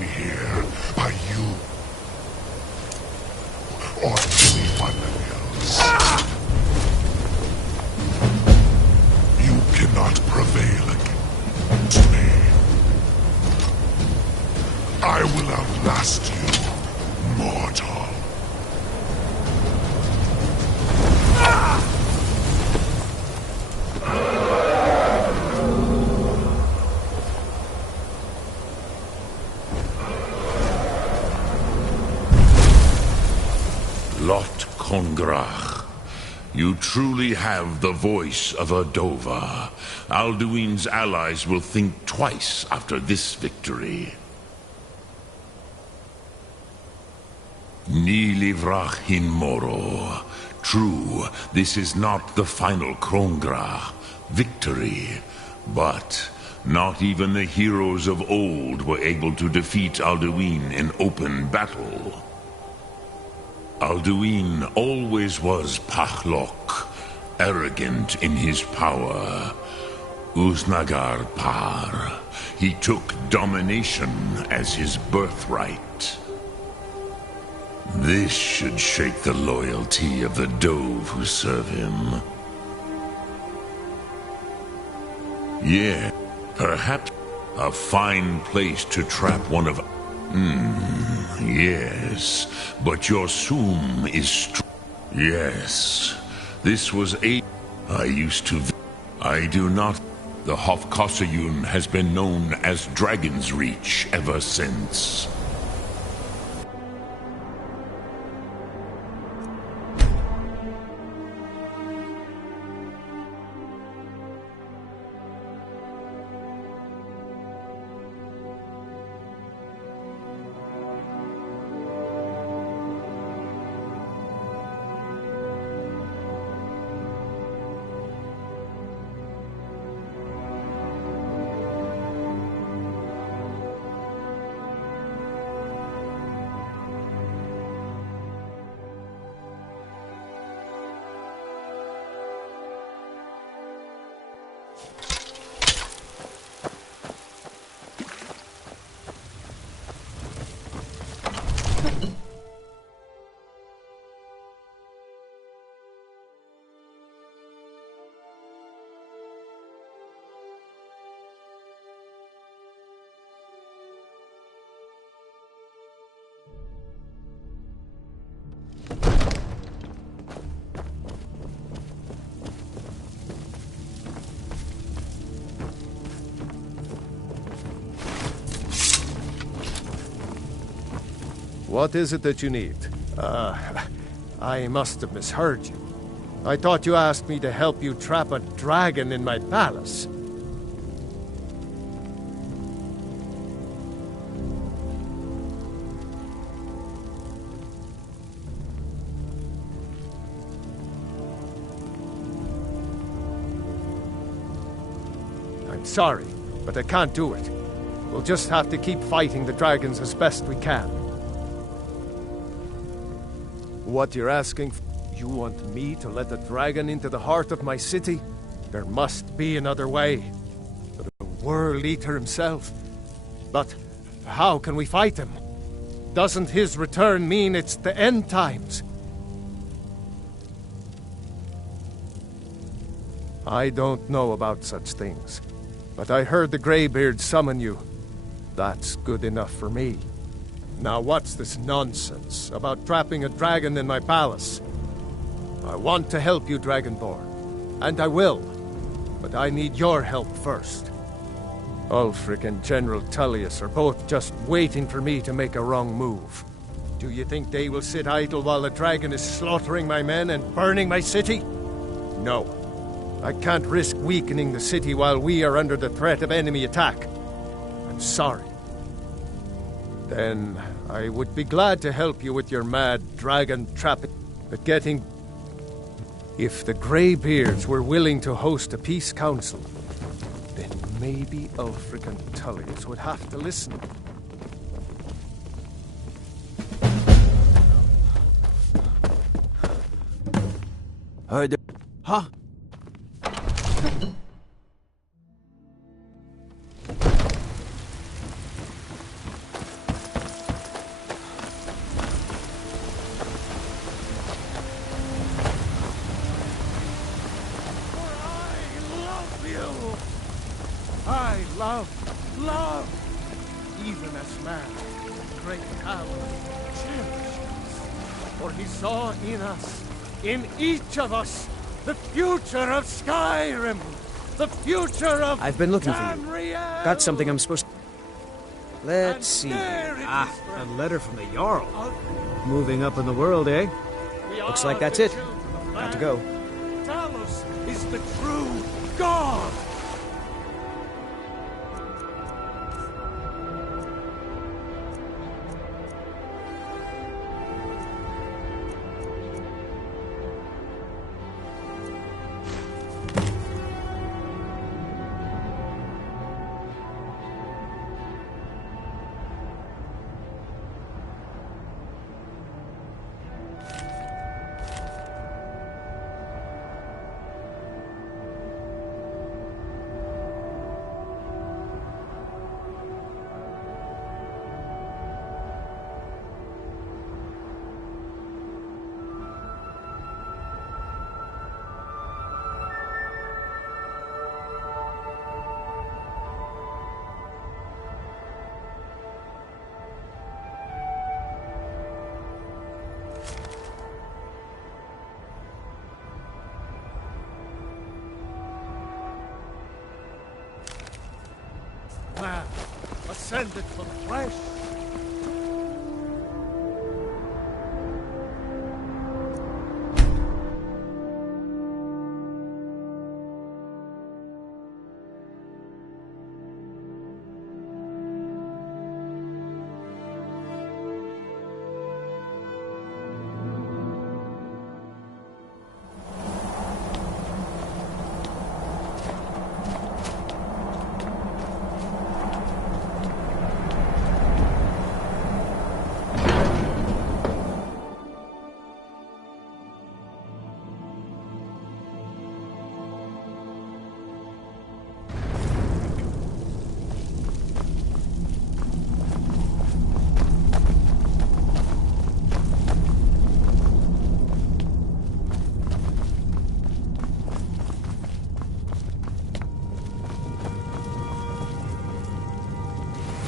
here by you or anyone else. You cannot prevail against me. I will outlast you, mortal. Lot Kongrach, you truly have the voice of a Dova. Alduin's allies will think twice after this victory. Ni livrach hin moro. True, this is not the final Kongrach victory, but not even the heroes of old were able to defeat Alduin in open battle. Alduin always was Pachlok, arrogant in his power. Uznagar Par. He took domination as his birthright. This should shake the loyalty of the Dove who serve him. Yeah, perhaps a fine place to trap one of... yes, but your Sum is yes, this was I used to... I do not... The Hofkossayun has been known as Dragon's Reach ever since. What is it that you need? I must have misheard you. I thought you asked me to help you trap a dragon in my palace. I'm sorry, but I can't do it. We'll just have to keep fighting the dragons as best we can. What you're asking for? You want me to let the dragon into the heart of my city? There must be another way. The World Eater himself. But how can we fight him? Doesn't his return mean it's the end times? I don't know about such things, but I heard the Greybeard summon you. That's good enough for me. Now what's this nonsense about trapping a dragon in my palace? I want to help you, Dragonborn, and I will, but I need your help first. Ulfric and General Tullius are both just waiting for me to make a wrong move. Do you think they will sit idle while the dragon is slaughtering my men and burning my city? No. I can't risk weakening the city while we are under the threat of enemy attack. I'm sorry. Then I would be glad to help you with your mad dragon trapping, but getting... If the Greybeards were willing to host a peace council, then maybe Ulfric and Tullius would have to listen. Huh? as man, great power, cherished us. For he saw in us, in each of us, the future of Skyrim, the future of I've been looking for you. Tamriel. Got something I'm supposed to... Let's see. Ah, a letter from the Jarl. Moving up in the world, eh? Looks like that's it. Got to go. Talos is the true God. Man, ascended from flesh.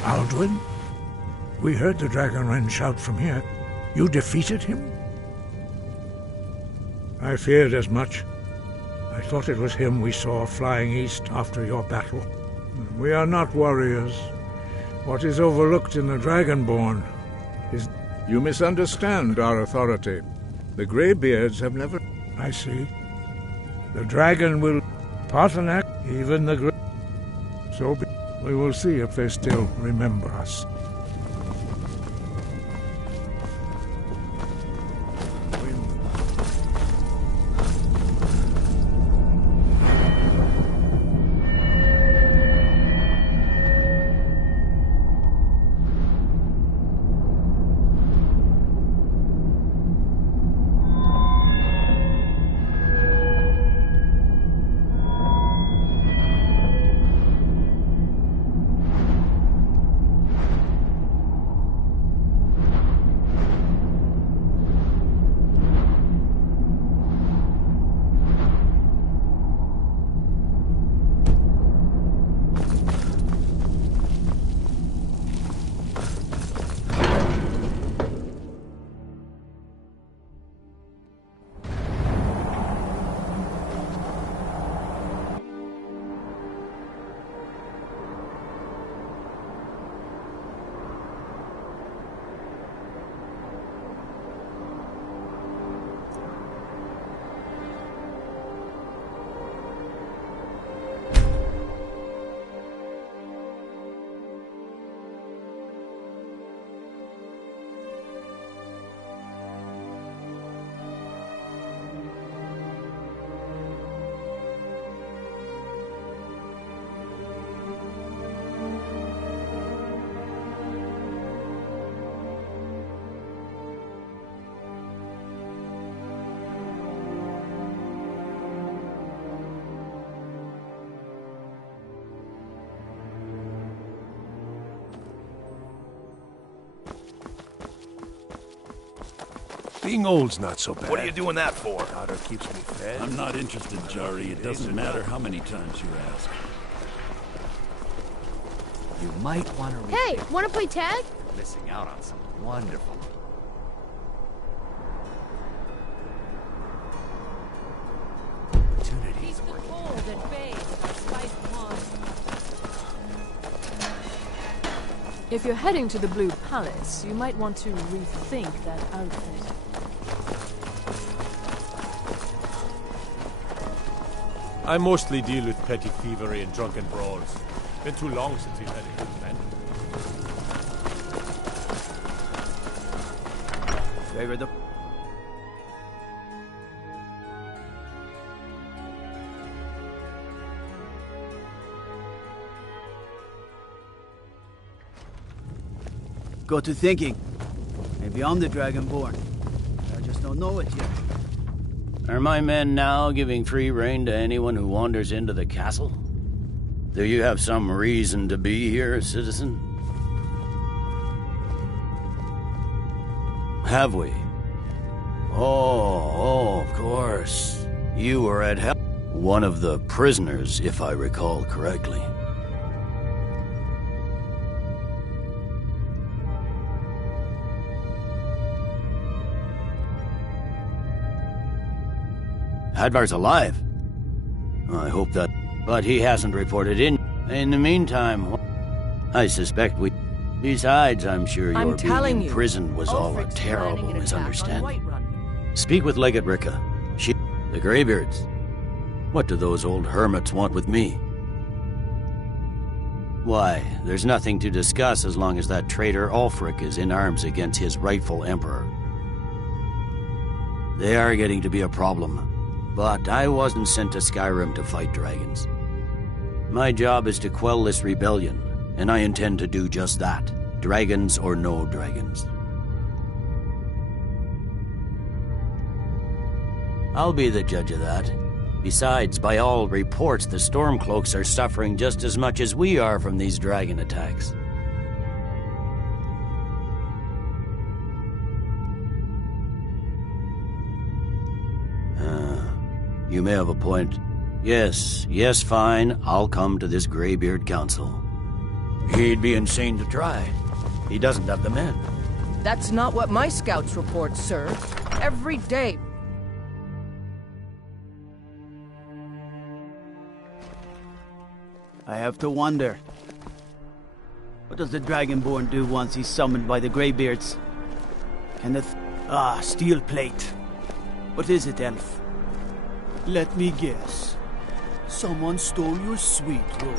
Alduin? We heard the Dragonren shout from here. You defeated him? I feared as much. I thought it was him we saw flying east after your battle. We are not warriors. What is overlooked in the Dragonborn is... You misunderstand our authority. The Greybeards have never... I see. The dragon will... Paarthurnax, even the Grey... So be... We will see if they still remember us. Being old's not so bad. What are you doing that for? Powder keeps me fed. I'm not interested, Jari. It doesn't matter how many times you ask. You might want to Hey, wanna play tag? missing out on something wonderful. Opportunities were If you're heading to the Blue Palace, you might want to rethink that outfit. I mostly deal with petty thievery and drunken brawls. Been too long since we've had a good event. favor the... Got to thinking. Maybe I'm the Dragonborn. I just don't know it yet. Are my men now giving free rein to anyone who wanders into the castle? Do you have some reason to be here, citizen? Have we? Oh, of course. You were at hell. One of the prisoners, if I recall correctly. Hadvar's alive. I hope that... But he hasn't reported in. In the meantime, I suspect we... Besides, I'm sure your being in prison was all a terrible misunderstanding. Speak with Legate Ricka. She... The Greybeards. What do those old hermits want with me? Why, there's nothing to discuss as long as that traitor Ulfric is in arms against his rightful emperor. They are getting to be a problem. But I wasn't sent to Skyrim to fight dragons. My job is to quell this rebellion, and I intend to do just that, dragons or no dragons. I'll be the judge of that. Besides, by all reports, the Stormcloaks are suffering just as much as we are from these dragon attacks. You may have a point. Yes, fine. I'll come to this Greybeard Council. He'd be insane to try. He doesn't have the men. That's not what my scouts report, sir. Every day. I have to wonder. What does the Dragonborn do once he's summoned by the Greybeards? Can the... steel plate. What is it, elf? Let me guess. Someone stole your sweet roll.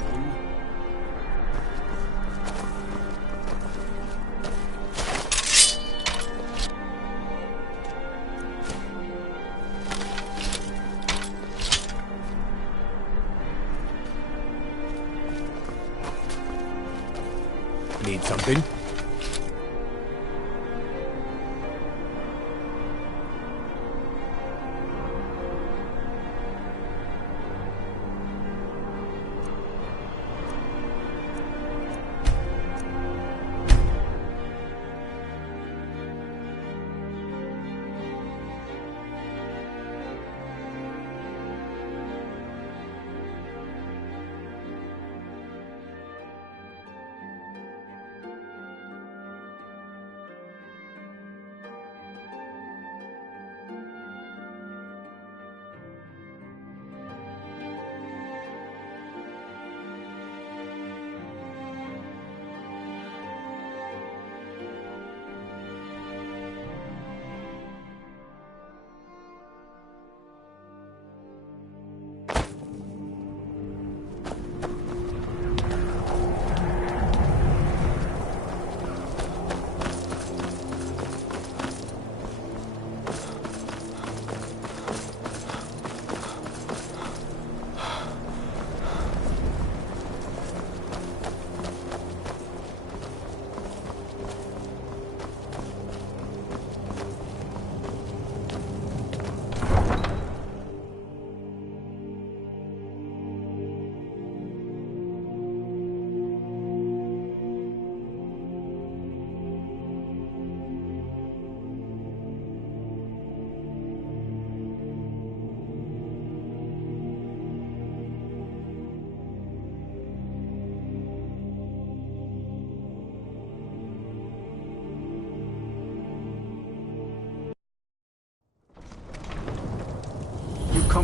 Need something?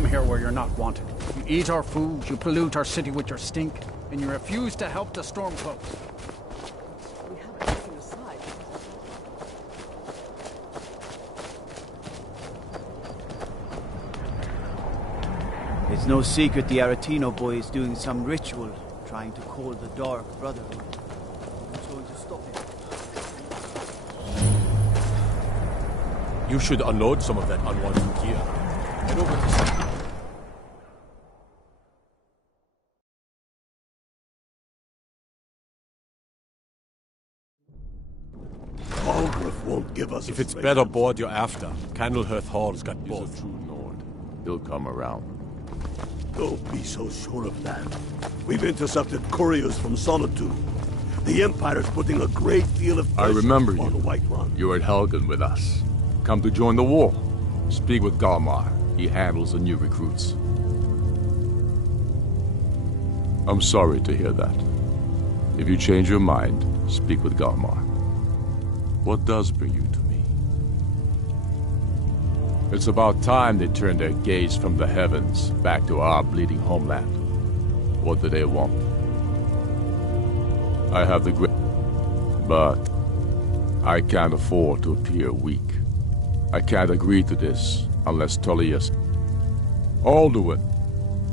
here where you're not wanted. You eat our food, you pollute our city with your stink, and you refuse to help the Stormcloaks. We haven't taken a side. It's no secret the Aretino boy is doing some ritual, trying to call the Dark Brotherhood. Who's going to stop him? You should unload some of that unwanted gear. Head over to some... Algrith won't give us. If it's better board you're after, Candlehearth Hall's got both. He's a true Nord. He'll come around. Don't be so sure of that. We've intercepted couriers from Solitude. The Empire's putting a great deal of pressure I remember on the you. White Run. You were at Helgen with us. Come to join the war. Speak with Galmar. He handles the new recruits. I'm sorry to hear that. If you change your mind, speak with Galmar. What does bring you to me? It's about time they turned their gaze from the heavens back to our bleeding homeland. What do they want? I have the great... But I can't afford to appear weak. I can't agree to this unless Tullius... Alduin,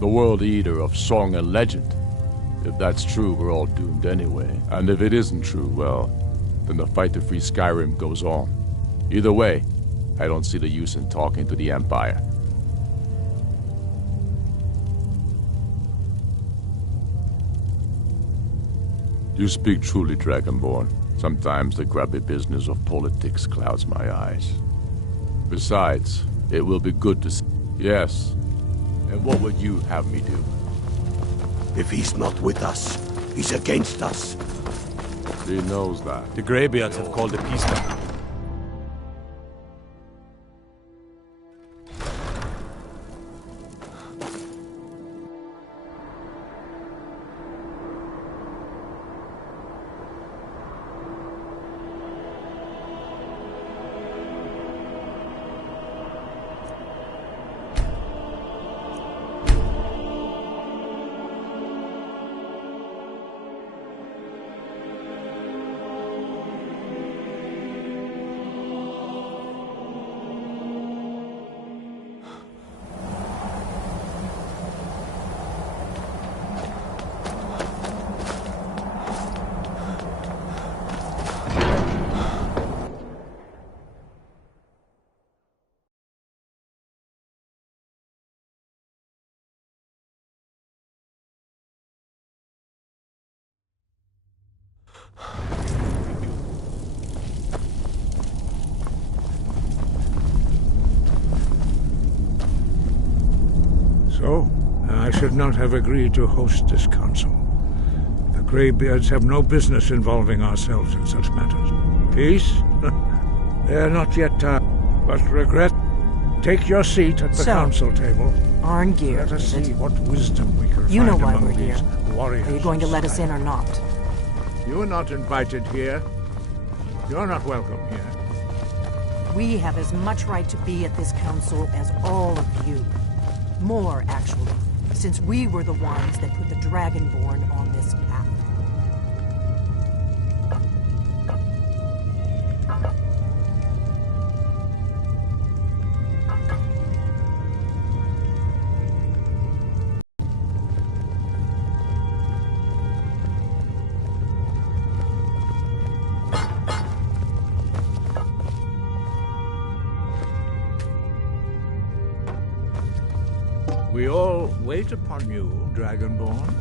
the World Eater of song and legend. If that's true, we're all doomed anyway. And if it isn't true, well, then the fight to free Skyrim goes on. Either way, I don't see the use in talking to the Empire. You speak truly, Dragonborn. Sometimes the grubby business of politics clouds my eyes. Besides, it will be good to see. Yes. And what would you have me do? If he's not with us, he's against us. He knows that. The Greybeards have called a peace camp. So, I should not have agreed to host this council. The Greybeards have no business involving ourselves in such matters. Peace? They are not yet time, but regret. Take your seat at the council table. Arngeir, let us is see it? what wisdom we can You find know why among we're here. these warriors. Are you going to let us in or not? You are not invited here. You're not welcome here. We have as much right to be at this council as all of you. More, actually, since we were the ones that put the Dragonborn on this path. We all wait upon you, Dragonborn.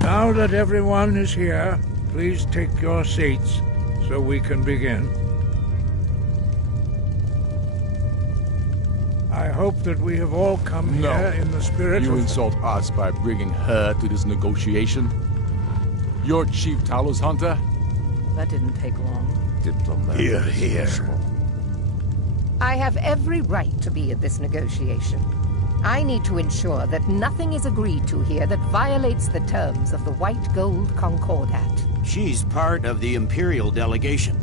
Now that everyone is here, please take your seats so we can begin. I hope that we have all come here in the spirit You of... insult us by bringing her to this negotiation? You're Chief Talos Hunter? That didn't take long. Diplomat. Here, here. I have every right to be at this negotiation. I need to ensure that nothing is agreed to here that violates the terms of the White Gold Concordat. She's part of the Imperial delegation.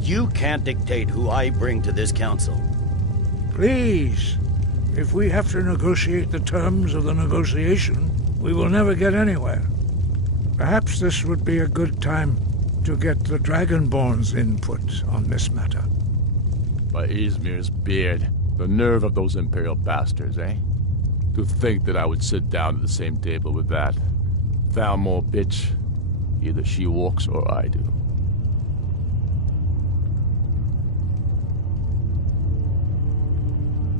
You can't dictate who I bring to this council. Please, If we have to negotiate the terms of the negotiation, we will never get anywhere. Perhaps this would be a good time to get the Dragonborn's input on this matter. By Izmir's beard, the nerve of those Imperial bastards, eh? To think that I would sit down at the same table with that Thalmor bitch. Either she walks or I do.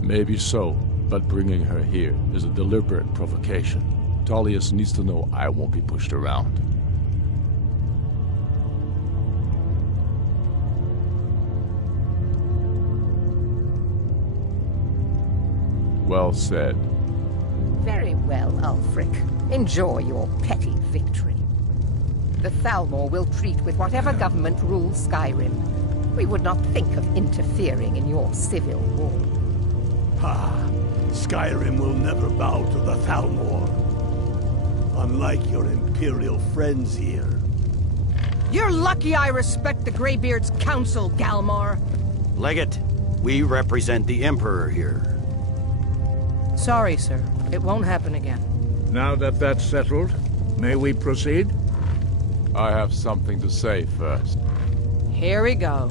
Maybe so, but bringing her here is a deliberate provocation. Tullius needs to know I won't be pushed around. Well said. Very well, Ulfric. Enjoy your petty victory. The Thalmor will treat with whatever government rules Skyrim. We would not think of interfering in your civil war. Ha! Skyrim will never bow to the Thalmor. Unlike your Imperial friends here. You're lucky I respect the Greybeard's counsel, Galmar. Legate, we represent the Emperor here. Sorry, sir. It won't happen again. Now that that's settled, may we proceed? I have something to say first. Here we go.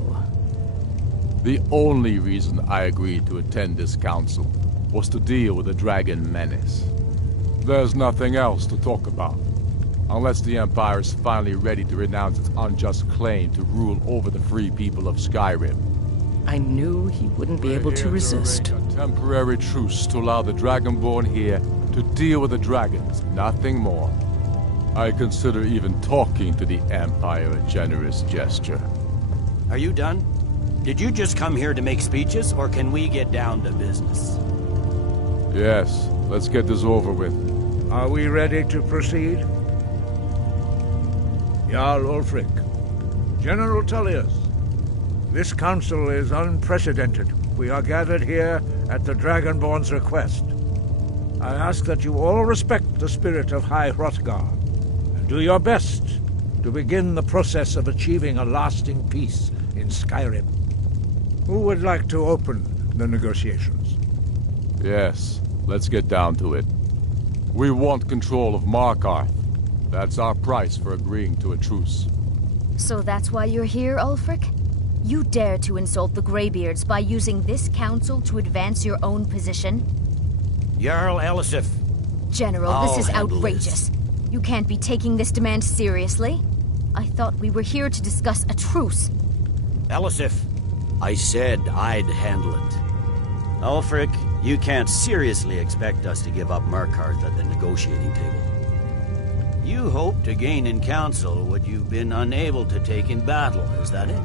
The only reason I agreed to attend this council was to deal with the dragon menace. There's nothing else to talk about, unless the Empire is finally ready to renounce its unjust claim to rule over the free people of Skyrim. I knew he wouldn't be able to resist. A temporary truce to allow the Dragonborn here to deal with the dragons, nothing more. I consider even talking to the Empire a generous gesture. Are you done? Did you just come here to make speeches, or can we get down to business? Yes, let's get this over with. Are we ready to proceed? Jarl Ulfric, General Tullius, this council is unprecedented. We are gathered here at the Dragonborn's request. I ask that you all respect the spirit of High Hrothgar, and do your best to begin the process of achieving a lasting peace in Skyrim. Who would like to open the negotiations? Yes, let's get down to it. We want control of Markarth. That's our price for agreeing to a truce. So that's why you're here, Ulfric? You dare to insult the Greybeards by using this council to advance your own position? Jarl Elisif. General, this is outrageous. You can't be taking this demand seriously. I thought we were here to discuss a truce. Elisif, I said I'd handle it. Ulfric, you can't seriously expect us to give up Markarth at the negotiating table. You hope to gain in council what you've been unable to take in battle, is that it?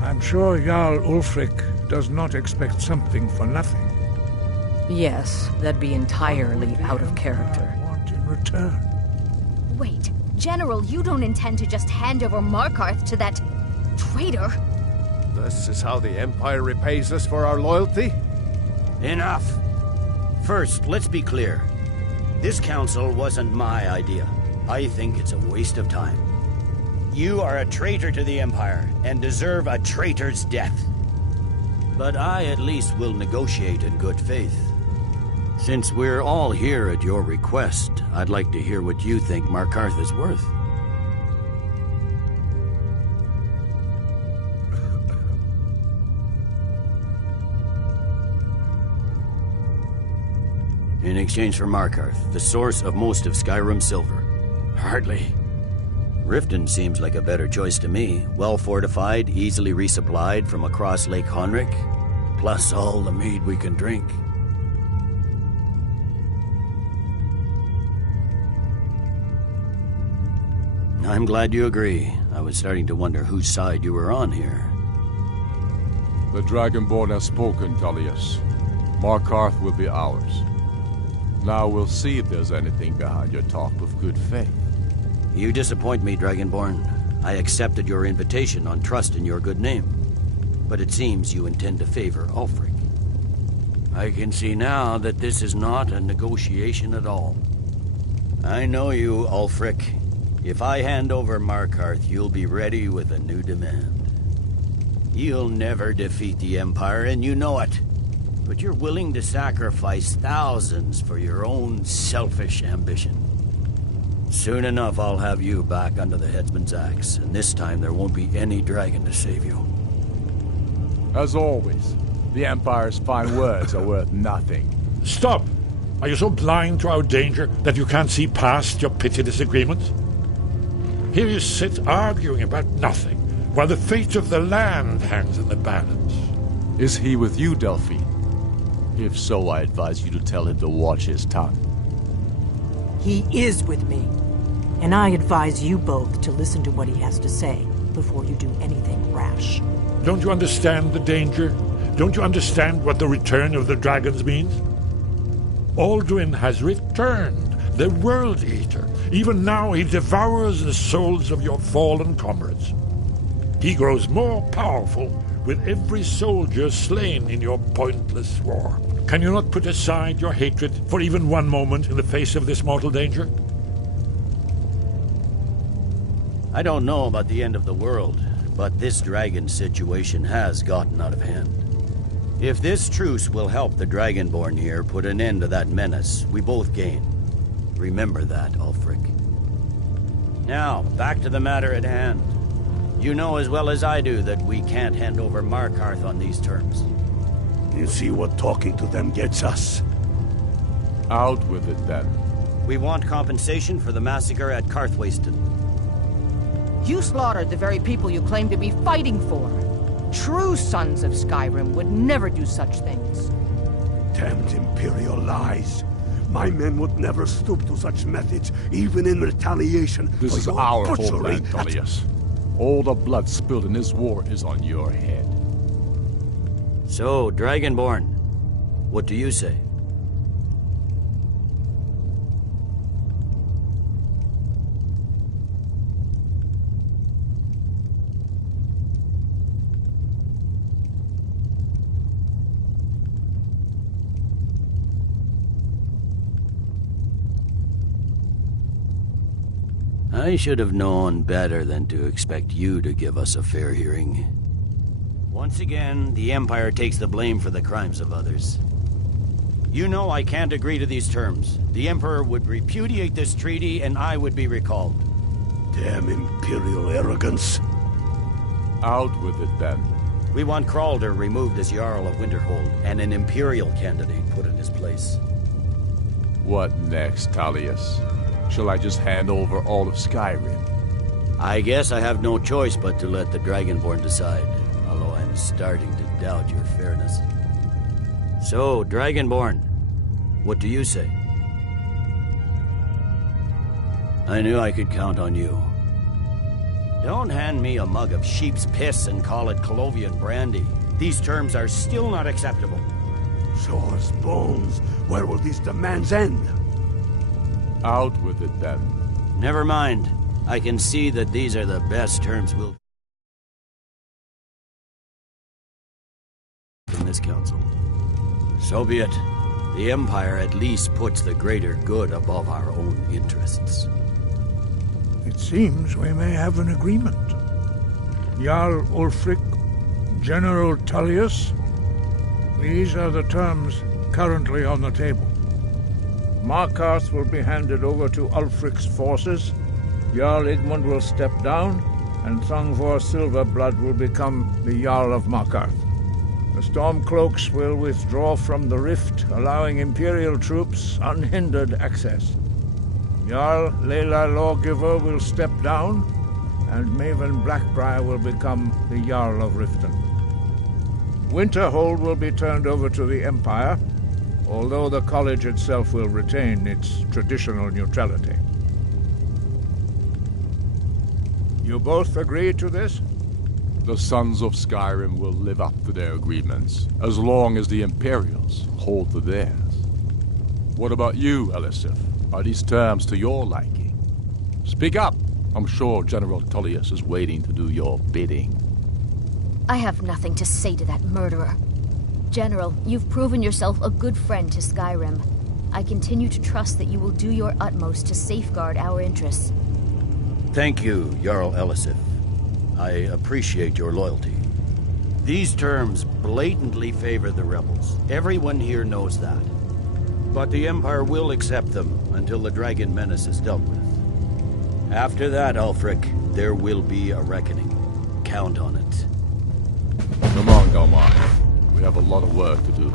I'm sure Jarl Ulfric does not expect something for nothing. Yes, that'd be entirely out of character. Want in return? Wait, General, you don't intend to just hand over Markarth to that traitor? This is how the Empire repays us for our loyalty? Enough! First, let's be clear. This council wasn't my idea. I think it's a waste of time. You are a traitor to the Empire, and deserve a traitor's death. But I at least will negotiate in good faith. Since we're all here at your request, I'd like to hear what you think Markarth is worth. In exchange for Markarth, the source of most of Skyrim's silver. Hardly. Riften seems like a better choice to me. Well-fortified, easily resupplied from across Lake Honric, plus all the mead we can drink. I'm glad you agree. I was starting to wonder whose side you were on here. The Dragonborn has spoken, Tullius. Markarth will be ours. Now we'll see if there's anything behind your talk of good faith. You disappoint me, Dragonborn. I accepted your invitation on trust in your good name. But it seems you intend to favor Ulfric. I can see now that this is not a negotiation at all. I know you, Ulfric. If I hand over Markarth, you'll be ready with a new demand. You'll never defeat the Empire, and you know it. But you're willing to sacrifice thousands for your own selfish ambition. Soon enough, I'll have you back under the headsman's axe, and this time there won't be any dragon to save you. As always, the Empire's fine words are worth nothing. Stop! Are you so blind to our danger that you can't see past your petty disagreements? Here you sit arguing about nothing, while the fate of the land hangs in the balance. Is he with you, Delphine? If so, I advise you to tell him to watch his tongue. He is with me. And I advise you both to listen to what he has to say before you do anything rash. Don't you understand the danger? Don't you understand what the return of the dragons means? Alduin has returned, the World Eater. Even now he devours the souls of your fallen comrades. He grows more powerful with every soldier slain in your pointless war. Can you not put aside your hatred for even one moment in the face of this mortal danger? I don't know about the end of the world, but this dragon situation has gotten out of hand. If this truce will help the Dragonborn here put an end to that menace, we both gain. Remember that, Ulfric. Now, back to the matter at hand. You know as well as I do that we can't hand over Markarth on these terms. You see what talking to them gets us. Out with it, then. We want compensation for the massacre at Karthwasten. You slaughtered the very people you claim to be fighting for. True sons of Skyrim would never do such things. Damned Imperial lies. My men would never stoop to such methods, even in retaliation. This is our homeland, Tullius. All the blood spilled in this war is on your head. So, Dragonborn, what do you say? I should have known better than to expect you to give us a fair hearing. Once again, the Empire takes the blame for the crimes of others. You know I can't agree to these terms. The Emperor would repudiate this treaty and I would be recalled. Damn Imperial arrogance. Out with it, then. We want Kralder removed as Jarl of Winterhold and an Imperial candidate put in his place. What next, Tullius? Shall I just hand over all of Skyrim? I guess I have no choice but to let the Dragonborn decide, although I'm starting to doubt your fairness. So, Dragonborn, what do you say? I knew I could count on you. Don't hand me a mug of sheep's piss and call it Colovian brandy. These terms are still not acceptable. Show us bones. Where will these demands end? Out with it, then. Never mind. I can see that these are the best terms we'll in this council. So be it. The Empire at least puts the greater good above our own interests. It seems we may have an agreement. Jarl Ulfric, General Tullius, these are the terms currently on the table. Markarth will be handed over to Ulfric's forces, Jarl Igmund will step down, and Thongvor Silverblood will become the Jarl of Markarth. The Stormcloaks will withdraw from the rift, allowing Imperial troops unhindered access. Jarl Layla Lawgiver will step down, and Maven Blackbriar will become the Jarl of Riften. Winterhold will be turned over to the Empire, although the college itself will retain its traditional neutrality. You both agree to this? The Sons of Skyrim will live up to their agreements, as long as the Imperials hold to theirs. What about you, Elisif? Are these terms to your liking? Speak up! I'm sure General Tullius is waiting to do your bidding. I have nothing to say to that murderer. General, you've proven yourself a good friend to Skyrim. I continue to trust that you will do your utmost to safeguard our interests. Thank you, Jarl Elisif. I appreciate your loyalty. These terms blatantly favor the rebels. Everyone here knows that. But the Empire will accept them until the Dragon Menace is dealt with. After that, Ulfric, there will be a reckoning. Count on it. Come on, Galmar. We have a lot of work to do.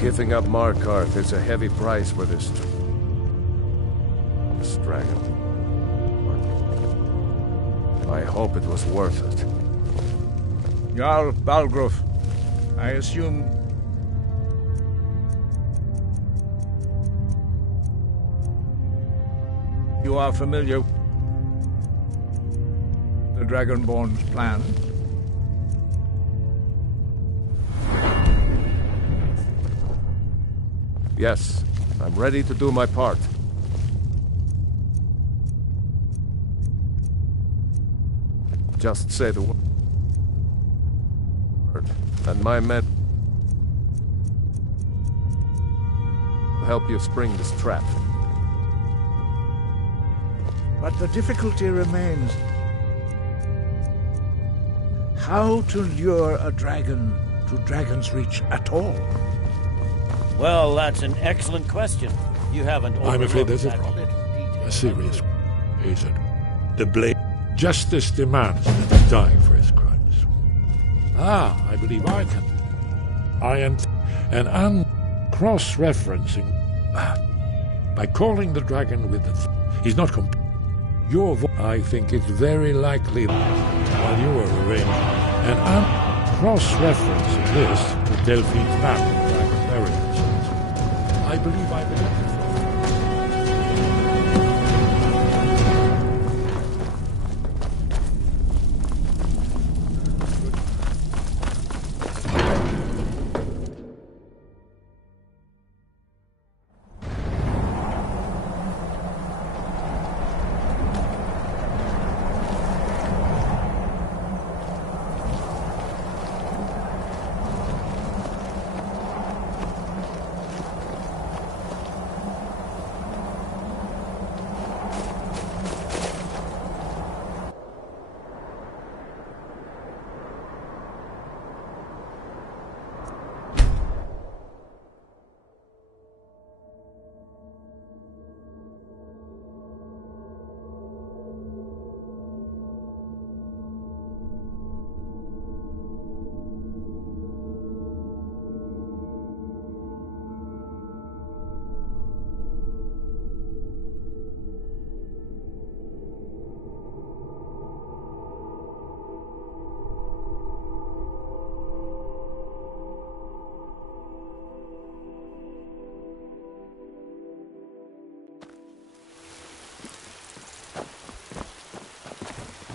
Giving up Markarth is a heavy price for this dragon. I hope it was worth it. Jarl Balgruf, I assume you are familiar with the Dragonborn's plan? Yes, I'm ready to do my part. Just say the word, and my men will help you spring this trap. But the difficulty remains. How to lure a dragon to Dragon's Reach at all? Well, that's an excellent question. You haven't I'm afraid there's a problem. A serious one, Hazen. The blade. Justice demands that he die for his crimes. I believe I can. And cross-referencing. By calling the dragon with the he's not your voice. I think it's very likely that while you were arranging, and I'm cross-referencing this to Delphine's map of dragon burial. I believe I've identified.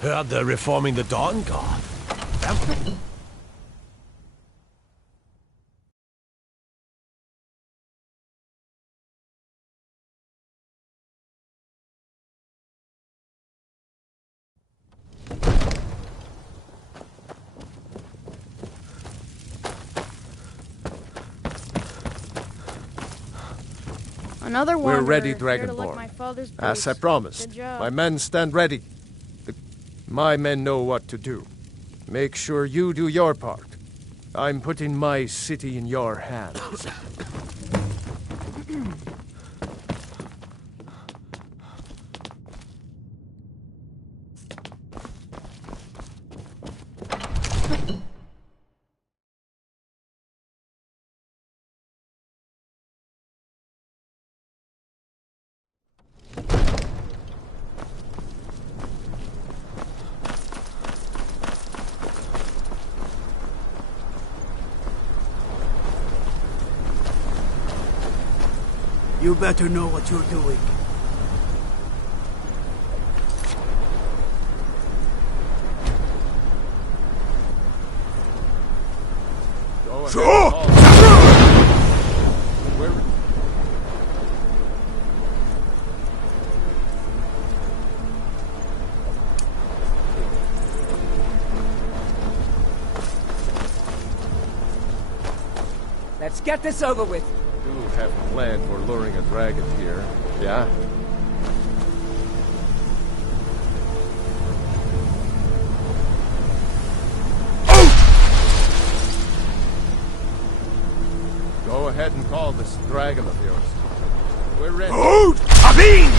Heard they're reforming the Dawn Guard. Another one. We're ready, Dragonborn. As I promised, my men stand ready. My men know what to do. Make sure you do your part. I'm putting my city in your hands. You better know what you're doing. Sure! Let's get this over with. You have a plan for luring a dragon here, yeah? ahead and call this dragon of yours. We're ready. Hold! Abin!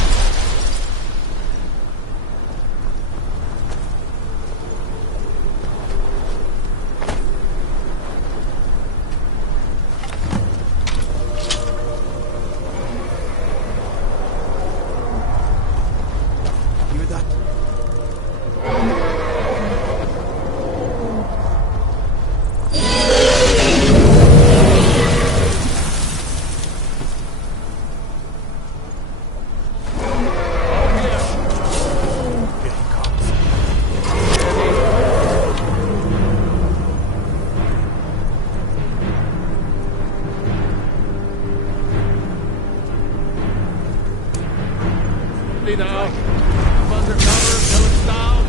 Hear that? Now. Come under cover until it's down.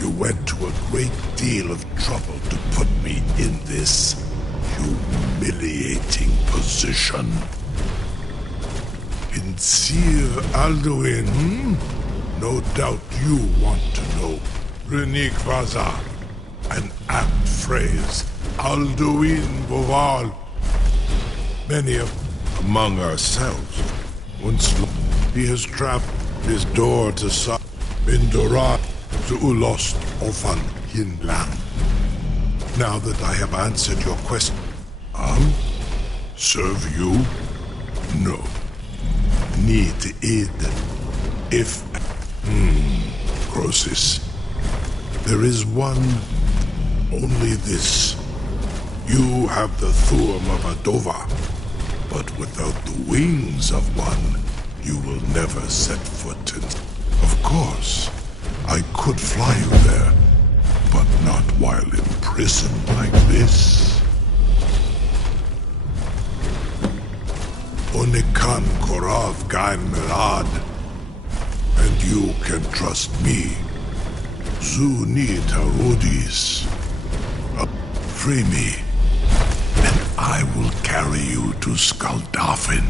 You went to a great deal of trouble to put me in this humiliating position. Sincere Alduin, no doubt you want to know. Renik Vaza, an apt phrase. Alduin Boval. Many of among ourselves. Once he has trapped his door to Mindorat to Ulost Ofan Hinland. Now that I have answered your question, I'll serve you? No. Need aid. If... Croesus. There is one, only this. You have the Thurm of Adova, but without the wings of one, you will never set foot in... Of course, I could fly you there, but not while imprisoned like this. Onikan Korav Gain Milad, and you can trust me. Zuni Tarudis. Free me, and I will carry you to Skaldafin.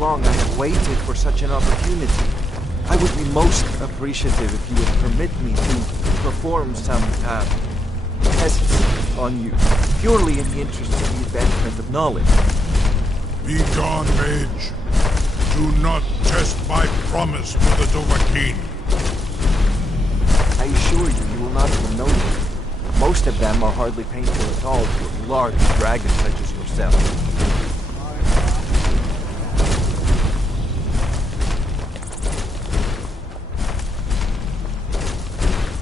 long I have waited for such an opportunity. I would be most appreciative if you would permit me to perform some tests on you, purely in the interest of the advancement of knowledge. Be gone, mage. Do not test my promise to the Dovahkiin. I assure you, you will not even notice. Most of them are hardly painful at all to a large dragon such as yourself.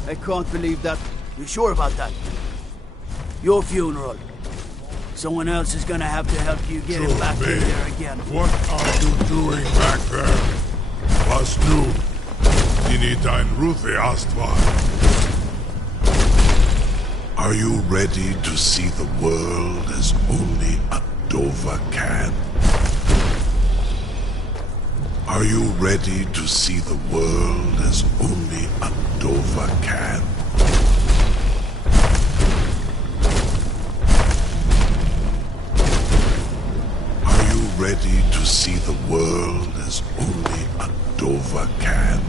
I can't believe that. You sure about that? Your funeral. Someone else is gonna have to help you get him back in there again. What are you doing back there? Was du? Die dein Ruthi Astval. Are you ready to see the world as only a Dova can? Are you ready to see the world as only a Dova can? Are you ready to see the world as only a Dova can?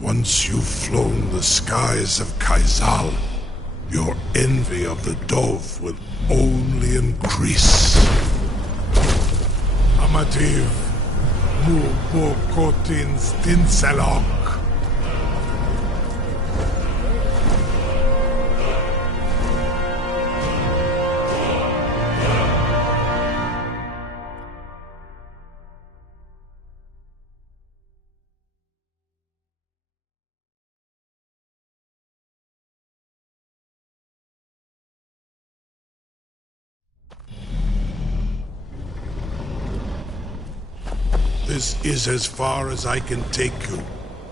Once you've flown the skies of Kaizal, your envy of the Dove will only increase. Amativ, Mubokotin Stinselok. This is as far as I can take you.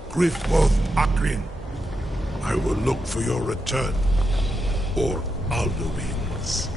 Griffboth Akrin. I will look for your return. Or Alduin's.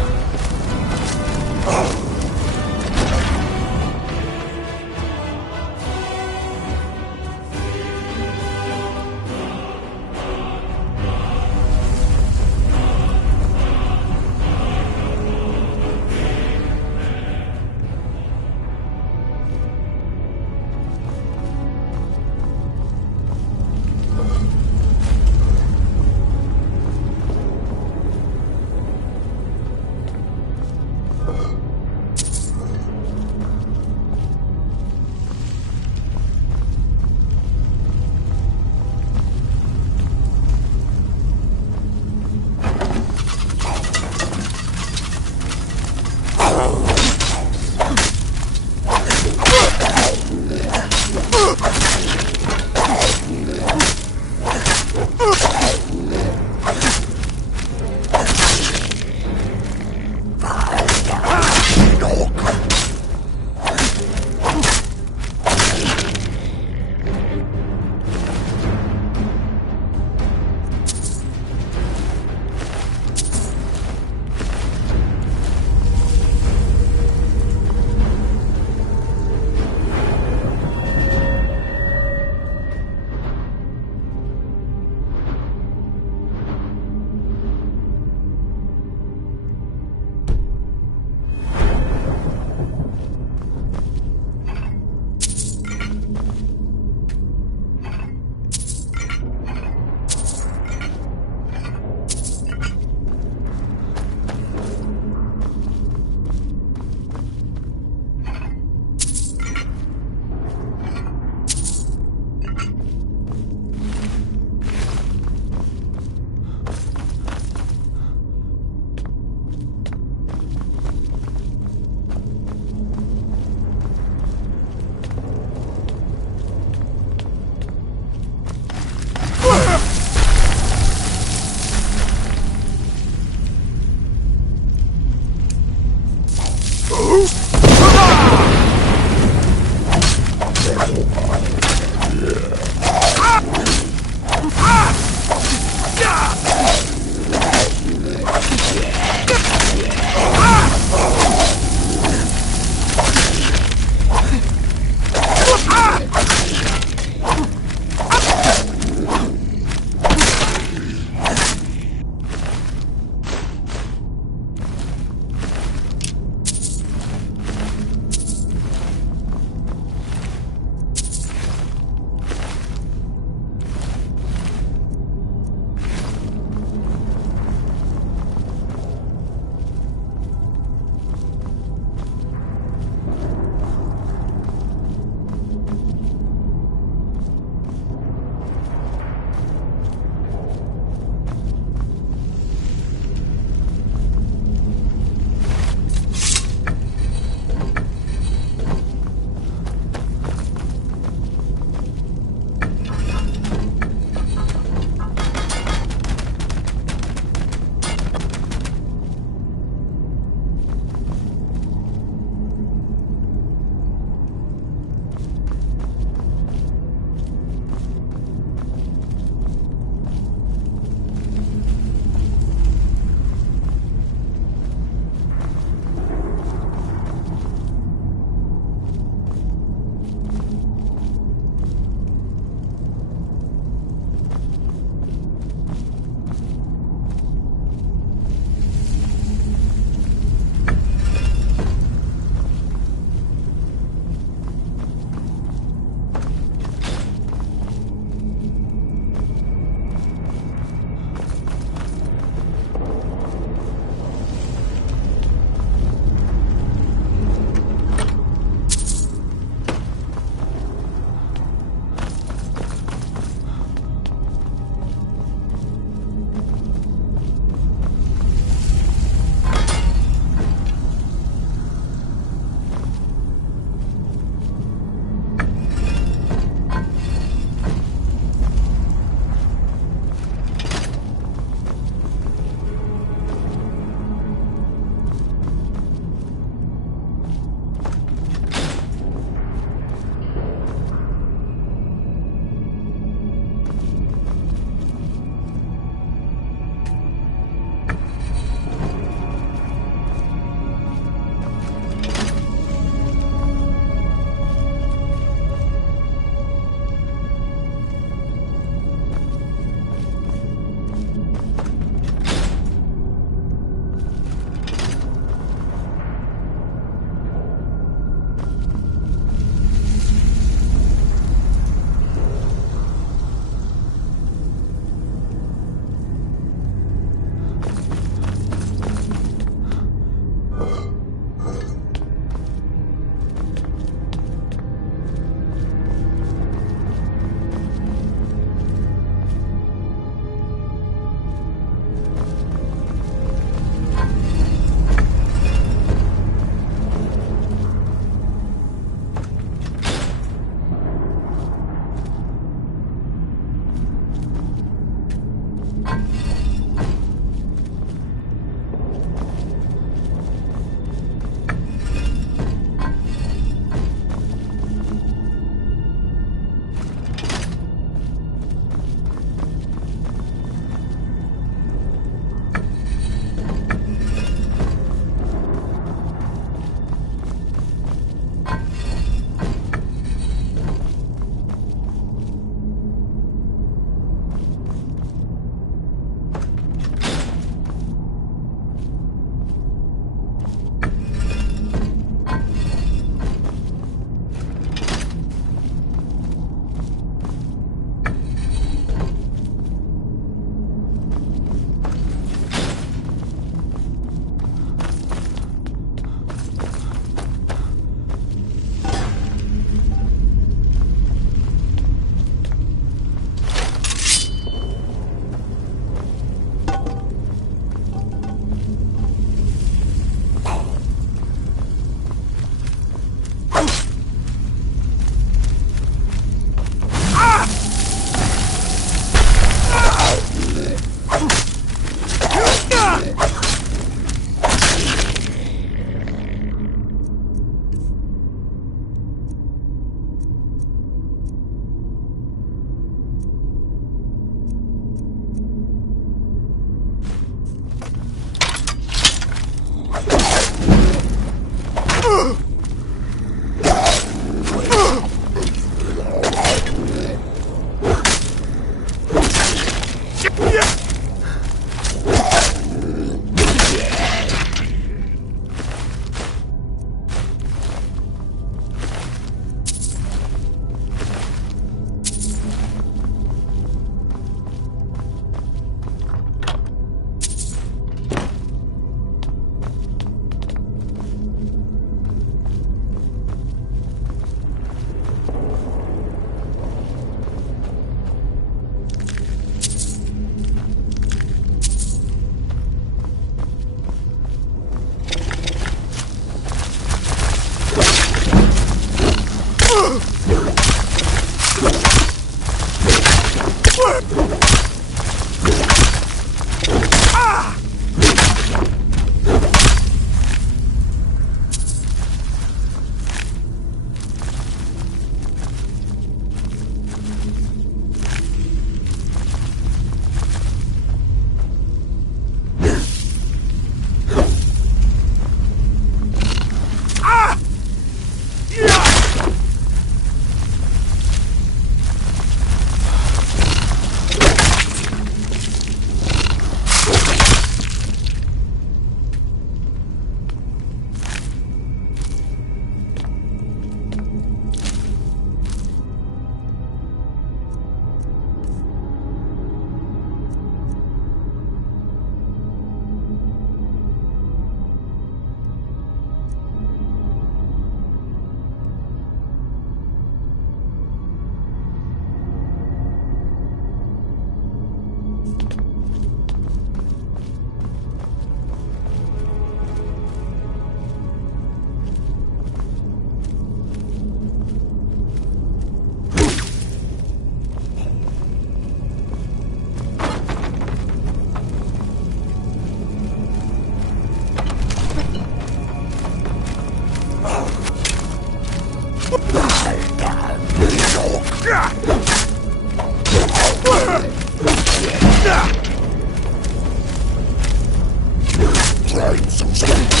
Skyrim.